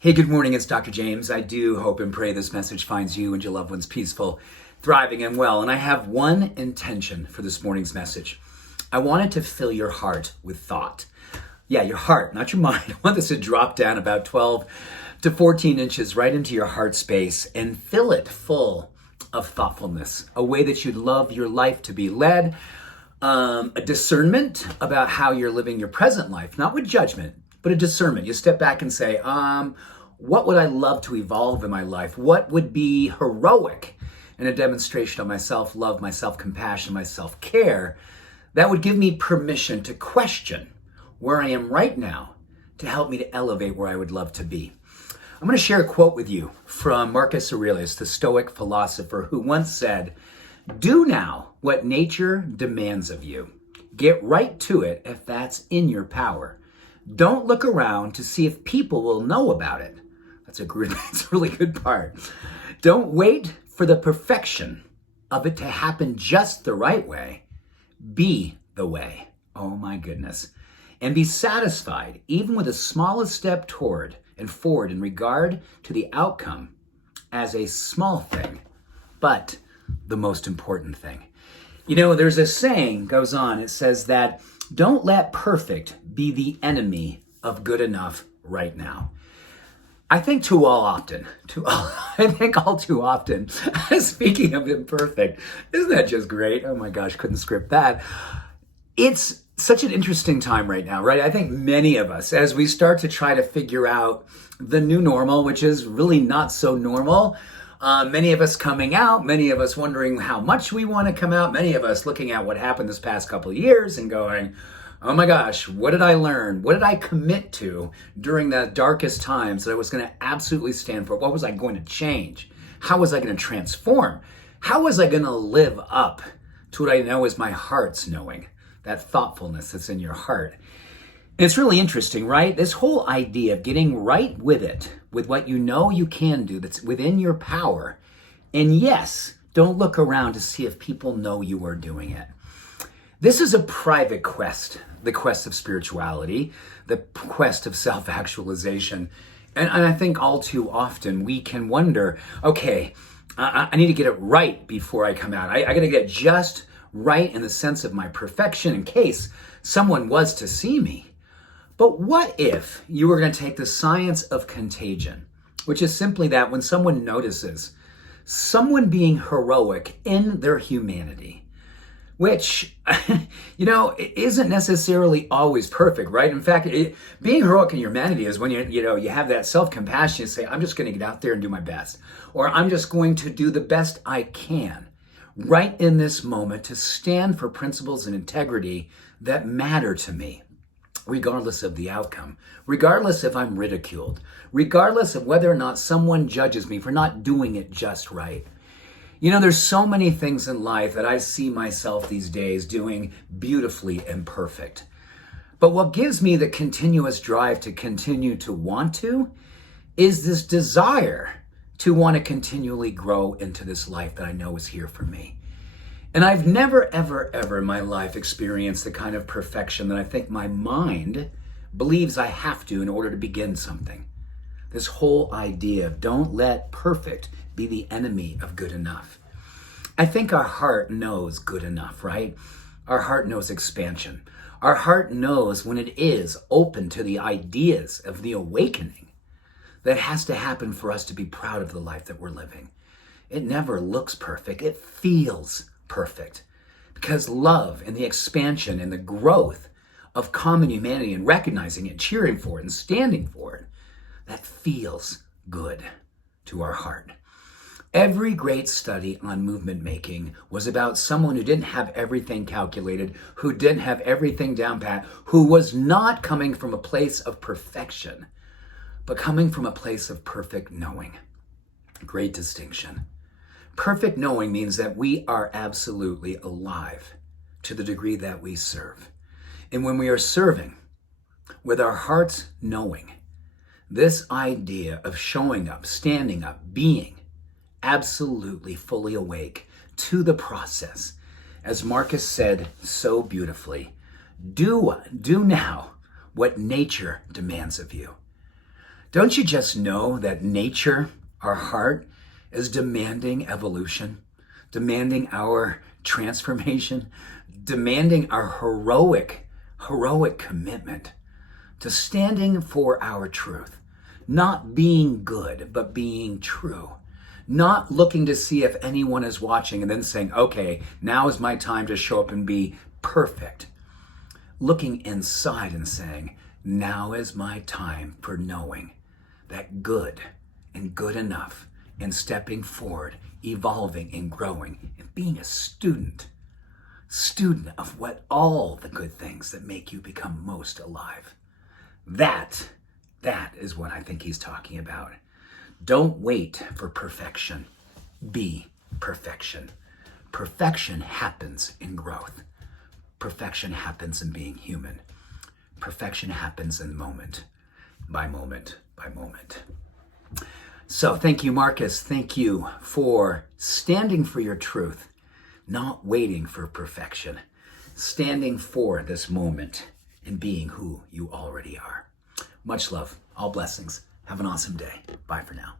Hey, good morning. It's Dr. James. I do hope and pray this message finds you and your loved ones peaceful, thriving, and well. And I have one intention for this morning's message. I wanted to fill your heart with thought. Yeah, your heart, not your mind. I want this to drop down about 12 to 14 inches right into your heart space and fill it full of thoughtfulness, a way that you'd love your life to be led, a discernment about how you're living your present life, not with judgment, but a discernment. You step back and say, what would I love to evolve in my life? What would be heroic in a demonstration of my self-love, my self-compassion, my self-care that would give me permission to question where I am right now to help me to elevate where I would love to be? I'm going to share a quote with you from Marcus Aurelius, the Stoic philosopher, who once said, "Do now what nature demands of you. Get right to it if that's in your power. Don't look around to see if people will know about it." That's a really good part. Don't wait for the perfection of it to happen just the right way. Be the way. Oh my goodness. And be satisfied even with the smallest step toward and forward in regard to the outcome as a small thing, but the most important thing. You know, there's a saying goes on. It says that don't let perfect be the enemy of good enough right now. I think all too often, speaking of imperfect, isn't that just great? Oh my gosh, couldn't script that. It's such an interesting time right now, right? I think many of us, as we start to try to figure out the new normal, which is really not so normal, many of us coming out, many of us wondering how much we want to come out, many of us looking at what happened this past couple of years and going, oh my gosh, what did I learn? What did I commit to during the darkest times that I was going to absolutely stand for? What was I going to change? How was I going to transform? How was I going to live up to what I know is my heart's knowing, that thoughtfulness that's in your heart? And it's really interesting, right? This whole idea of getting right with it, with what you know you can do that's within your power. And yes, don't look around to see if people know you are doing it. This is a private quest, the quest of spirituality, the quest of self-actualization. And I think all too often we can wonder, okay, I need to get it right before I come out. I got to get just right in the sense of my perfection in case someone was to see me. But what if you were going to take the science of contagion, which is simply that when someone notices someone being heroic in their humanity, which, isn't necessarily always perfect, right? In fact, being heroic in humanity is when you have that self-compassion, you say, I'm just going to get out there and do my best, or I'm just going to do the best I can right in this moment to stand for principles and integrity that matter to me, regardless of the outcome, regardless if I'm ridiculed, regardless of whether or not someone judges me for not doing it just right. You know, there's so many things in life that I see myself these days doing beautifully and perfect. But what gives me the continuous drive to continue to want to is this desire to want to continually grow into this life that I know is here for me. And I've never, ever, ever in my life experienced the kind of perfection that I think my mind believes I have to in order to begin something. This whole idea of don't let perfect be the enemy of good enough. I think our heart knows good enough, right? Our heart knows expansion. Our heart knows when it is open to the ideas of the awakening that has to happen for us to be proud of the life that we're living. It never looks perfect. It feels perfect because love and the expansion and the growth of common humanity and recognizing it, cheering for it and standing for it, that feels good to our heart. Every great study on movement making was about someone who didn't have everything calculated, who didn't have everything down pat, who was not coming from a place of perfection, but coming from a place of perfect knowing. Great distinction. Perfect knowing means that we are absolutely alive to the degree that we serve. And when we are serving with our hearts knowing, this idea of showing up, standing up, being absolutely fully awake to the process, as Marcus said so beautifully, do now what nature demands of you. Don't you just know that nature, our heart, is demanding evolution, demanding our transformation, demanding our heroic commitment to standing for our truth, not being good, but being true, not looking to see if anyone is watching and then saying, okay, now is my time to show up and be perfect. Looking inside and saying, now is my time for knowing that good and good enough and stepping forward, evolving and growing and being a student of what all the good things that make you become most alive. That is what I think he's talking about. Don't wait for perfection. Be perfection. Perfection happens in growth. Perfection happens in being human. Perfection happens in moment by moment by moment. So thank you, Marcus. Thank you for standing for your truth, not waiting for perfection, standing for this moment and being who you already are. Much love. All blessings. Have an awesome day. Bye for now.